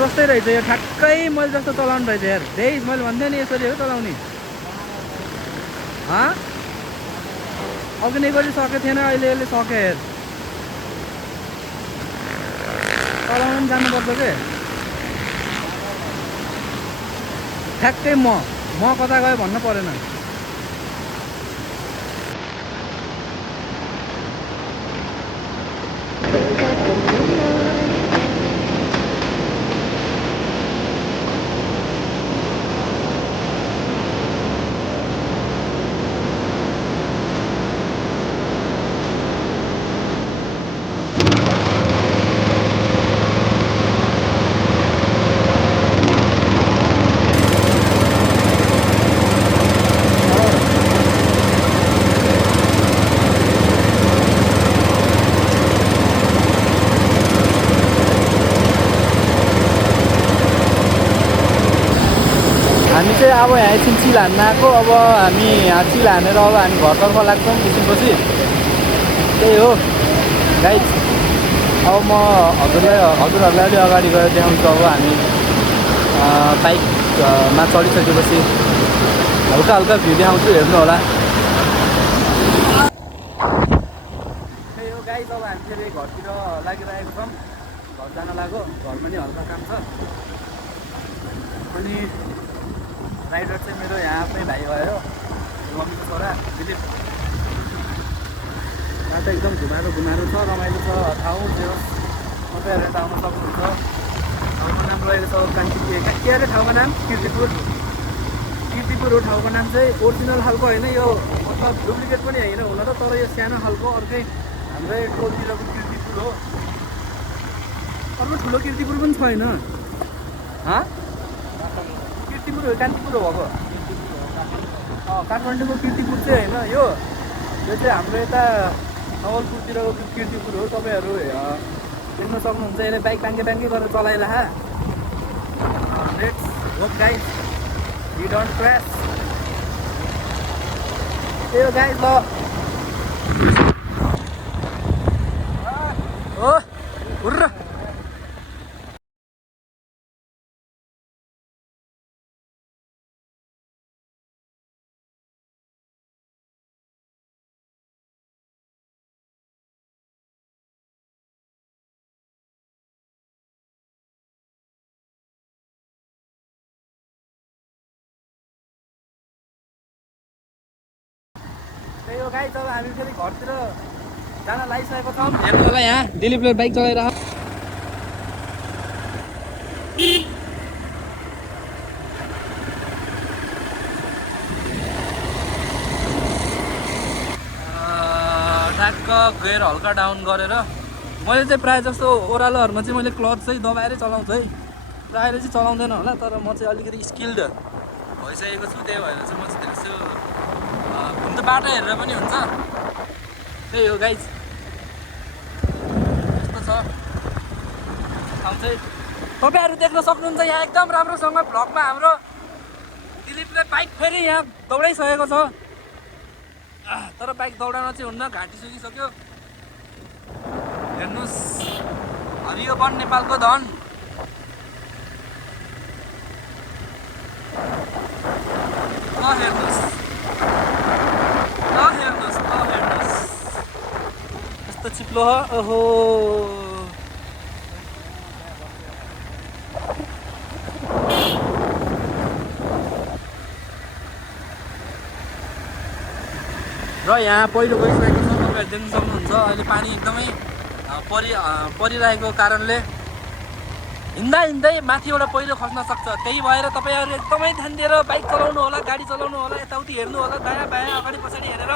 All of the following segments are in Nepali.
जस्तै रहेछ यो ठ्याक्कै मैले जस्तो चलाउनु रहेछ यार त्यही मैले भन्थेँ नि यसरी हो चलाउने अघि नै गरी सकेको थिएन अहिले यसले सक्यो हेर चलाउनु पनि जानुपर्छ के ठ्याक्कै म कता गयो भन्न परेन अब यहाँ एकछिन चिल हान्न आएको अब हामी चिल हानेर अब हामी घरतर्फ लाग्छौँ एकछिनपछि त्यही हो गाइज अब म हजुरहरूलाई अलि अगाडि गएर देखाउँछु अब हामी बाइकमा चढिसकेपछि हल्का हल्का भ्यू देखाउँछु हेर्नु होला त्यही हो गाइज अब हामी फेरि घरतिर लागिरहेको छौँ घर जान लाग्यो घरमा नि हल्का काम छ अनि राइडर चाहिँ मेरो यहाँ आफ्नै भाइ भयो मम्मीको छोरा दिलीप यहाँ त एकदम घुमारो छ रमाइलो छ ठाउँ त्यो मजा हेरेर आउन सक्नुहुन्छ ठाउँको नाम रहेको छ कान्छी के अरे ठाउँको नाम किर्तिपुर हो ठाउँको नाम चाहिँ ओरिजिनल खालको होइन यो मतलब डुप्लिकेट पनि होइन हुन त तर यो सानो खालको अर्कै हाम्रै टोलतिरको किर्तिपुर हो अर्को ठुलो किर्तिपुर पनि छैन किर्तिपुर हो कान्तिपुर हो भएको काठमाडौँको किर्तिपुर चाहिँ होइन यो चाहिँ हाम्रो यता नवलपुरतिरको किर्तिपुर हो तपाईँहरू देख्न सक्नुहुन्छ यसले बाइक बाङ्गे गरेर चलाइला let's hope guys we don't crash त्यही हो गाइज ल हो हुर्र त्यही हो गाइस अब हामी फेरि घरतिर जान लागिसकेको छौँ हेर्नु होला यहाँ दिलीपले बाइक चलाइरह ठ्याक्क गेयर हल्का डाउन गरेर मैले चाहिँ प्रायः जस्तो ओह्रालोहरूमा चाहिँ मैले क्लच चाहिँ दबाएरै चलाउँछु है प्रायःले चाहिँ चलाउँदैन होला तर म चाहिँ अलिकति स्किल्ड भइसकेको छु त्यही भएर चाहिँ म चाहिँ त्यसो हुन त बाटो हेरेर पनि हुन्छ त्यही हो गाइज यस्तो छ ठाउँ चाहिँ तपाईँहरू देख्न सक्नुहुन्छ यहाँ एकदम राम्रोसँग भ्लगमा हाम्रो दिलीपले बाइक फेरि यहाँ दौडाइसकेको छ तर बाइक दौडाउन चाहिँ हुन्न घाँटी सुकिसक्यो हेर्नुहोस् हरियो वन नेपालको धन हेर्नुहोस् यस्तो चिप्लो हो ओहो र यहाँ पहिरो गइसकेको छ तपाईँहरू देख्न सक्नुहुन्छ अहिले पानी एकदमै परिरहेको कारणले हिँड्दै माथिबाट पहिरो खस्न सक्छ त्यही भएर तपाईँहरू एकदमै ध्यान दिएर बाइक चलाउनु होला गाडी चलाउनु होला यताउति हेर्नु होला दायाँ बायाँ अगाडि पछाडि हेरेर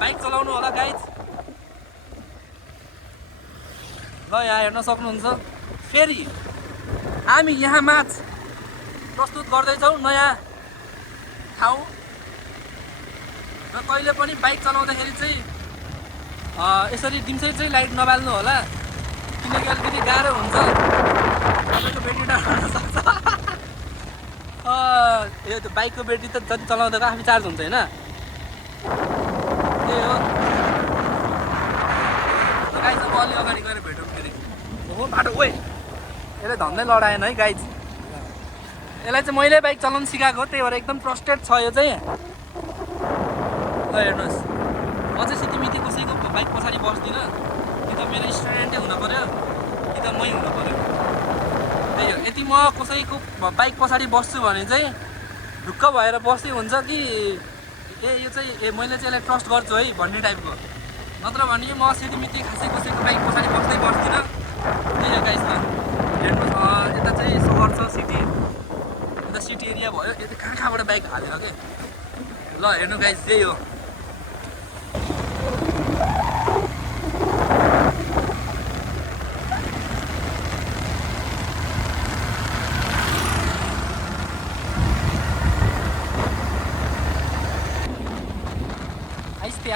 बाइक चलाउनु होला गाइज ल यहाँ हेर्न सक्नुहुन्छ फेरि हामी यहाँ माझ प्रस्तुत गर्दैछौँ नयाँ ठाउँ र कहिले पनि बाइक चलाउँदाखेरि चाहिँ यसरी दिउँसै चाहिँ लाइट नबाल्नु होला किनकि अलिकति गाह्रो हुन्छ तपाईँको ब्याट्री डाउन हुन सक्छ यो बाइकको ब्याट्री त जति चलाउँदा आफै चार्ज हुन्छ होइन त्यही हो गाइस अब अलि अगाडि गएर भेटौँ फेरि हो बाटो ओए यता यसले धन्दै लडाएन है गाइज। यसलाई चाहिँ मैले बाइक चलाउनु सिकाएको, त्यही भएर एकदम ट्रस्टेड छ यो चाहिँ। ल हेर्नुहोस्, अझै सिटिमिति कसैको बाइक पछाडि बस्दिनँ, कि त मेरो स्टुडेन्टै हुनु पऱ्यो कि त मै हुनु पऱ्यो। त्यही हो, यदि म कसैको बाइक पछाडि बस्छु भने चाहिँ ढुक्क भएर बस्दै हुन्छ कि यो चाहिँ मैले चाहिँ यसलाई ट्रस्ट गर्छु है भन्ने टाइपको। नत्र भने म सिटिमिति खासै कसैको बाइक पछाडि बस्दिनँ। त्यही हो गाइस। ल हेर्नुहोस्, यता चाहिँ सहर छ, सिटी, यता सिटी एरिया भयो। यता कहाँबाट बाइक हालेर के। ल हेर्नु गाइस, त्यही हो।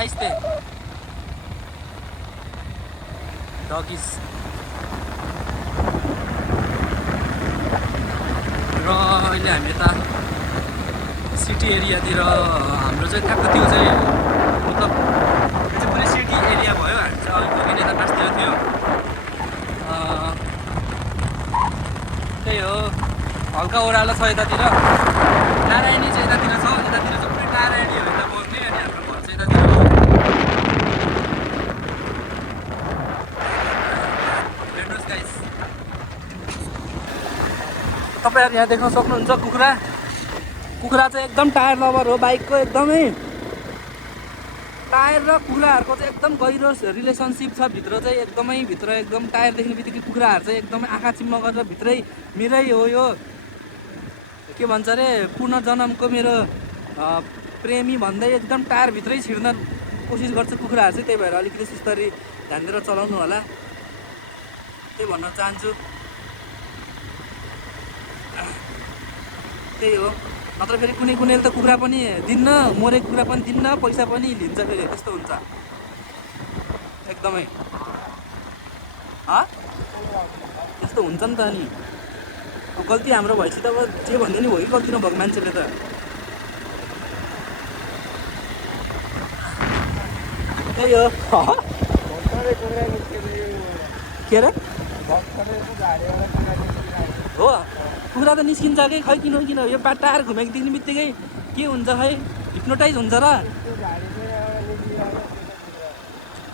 आइस्ते डगिज। र अहिले हामी यता सिटी एरियातिर, हाम्रो चाहिँ कहाँको त्यो चाहिँ मतलब यो चाहिँ पुरै सिटी एरिया भयो। हामी चाहिँ अलिक अघि यता कास्तिर थियो। त्यही हो, हल्का ओह्रालो छ यतातिर। नारायणी चाहिँ यतातिर छ, यतातिर चाहिँ पुरै नारायणी हो यता बस्ने। अनि हाम्रो घर चाहिँ यतातिर हो। हेर्नुहोस् गाइस, तपाईँहरू यहाँ देख्न सक्नुहुन्छ कुखुरा। कुखुरा चाहिँ एकदम टायर लभर हो बाइकको, एकदमै। टायर र कुखुराहरूको चाहिँ एकदम गहिरो रिलेसनसिप छ भित्र चाहिँ, एकदमै भित्र एकदम। टायर देख्ने बित्तिकै कुखुराहरू चाहिँ एकदमै आँखा चिम्म गरेर भित्रै मेरै हो यो, के भन्छ अरे, पुनर्जन्मको मेरो प्रेमी भन्दै एकदम टायरभित्रै छिर्न कोसिस गर्छ कुखुराहरू चाहिँ। त्यही भएर अलिकति सुस्तरी ध्यान दिएर चलाउनु होला, त्यही भन्न चाहन्छु। त्यही हो, नत्र फेरि कुनैले त कुखुरा पनि दिन्न, मरेको कुखुरा पनि दिन्न, पैसा पनि लिन्छ फेरि, त्यस्तो हुन्छ एकदमै। त्यस्तो हुन्छ नि त। अनि गल्ती हाम्रो भएपछि त अब जे भन्दै नि हो कि गल्ती नभएको मान्छेले त। त्यही हो। के अरे हो, कुखुरा त निस्किन्छ कि खै, किन यो टायर घुमेको देख्ने बित्तिकै के हुन्छ खै, हिप्नोटाइज हुन्छ र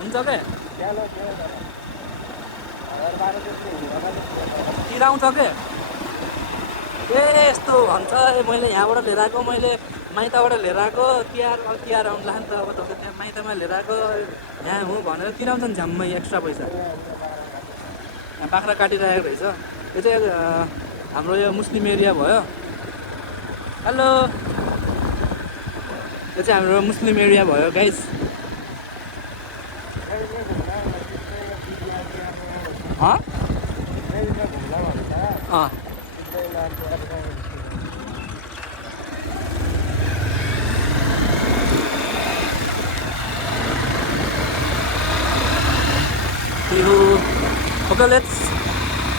हुन्छ क्या। तिराउँछ के ए यस्तो भन्छ। मैले यहाँबाट लिएर आएको, मैले माइतबाट लिएर आएको, तिहार आउनु लाग्यो नि त। अब तपाईँ त्यहाँ माइतमा लिएर आएको, यहाँ हुँ भनेर तिराउँछ नि झ्याम्मै एक्स्ट्रा पैसा। यहाँ बाख्रा काटिरहेको रहेछ। यो चाहिँ हाम्रो यो मुस्लिम एरिया भयो। हेलो, यो चाहिँ हाम्रो मुस्लिम एरिया भयो गाइस। ओके लेट्स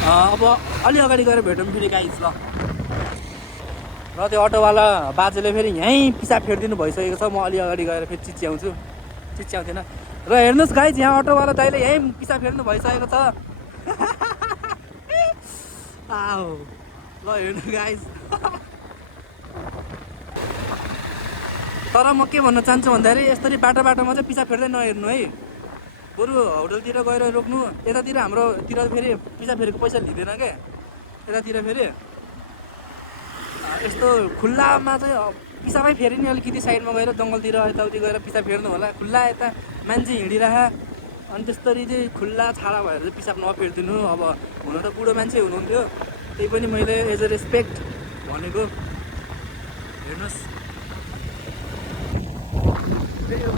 अब अलि अगाडि गएर भेटौँ फेरि गाइस। ल र त्यो अटोवाला बाजेले फेरि यहीँ पिसाब फेरिदिनु भइसकेको छ। म अलि अगाडि गएर फेरि चिच्याउँथेन। र हेर्नुहोस् गाइस, यहाँ अटोवाला दाइले यहीँ पिसाब फेर्नु भइसकेको छ। ल हेर्नु गाइस। तर म के भन्न चाहन्छु भन्दाखेरि यसरी बाटोमा चाहिँ पिसाब फेर्दै नहेर्नु है, बरु होटलतिर गएर रोक्नु। यतातिर हाम्रोतिर फेरि पिसाब फेरेको पैसा लिँदैन क्या। यतातिर फेरि यस्तो खुल्लामा चाहिँ पिसाबै फेरि नि अलिकति साइडमा गएर जङ्गलतिर यताउति गएर पिसाब फेर्नु होला। खुल्ला यता मान्छे हिँडिरह, अनि त्यसरी चाहिँ खुल्ला छाडा भएर चाहिँ पिसाब नफेरिदिनु। अब हुन त बुढो मान्छे हुनुहुन्थ्यो, त्यही पनि मैले एज अ रेस्पेक्ट भनेको। हेर्नुहोस्, त्यही हो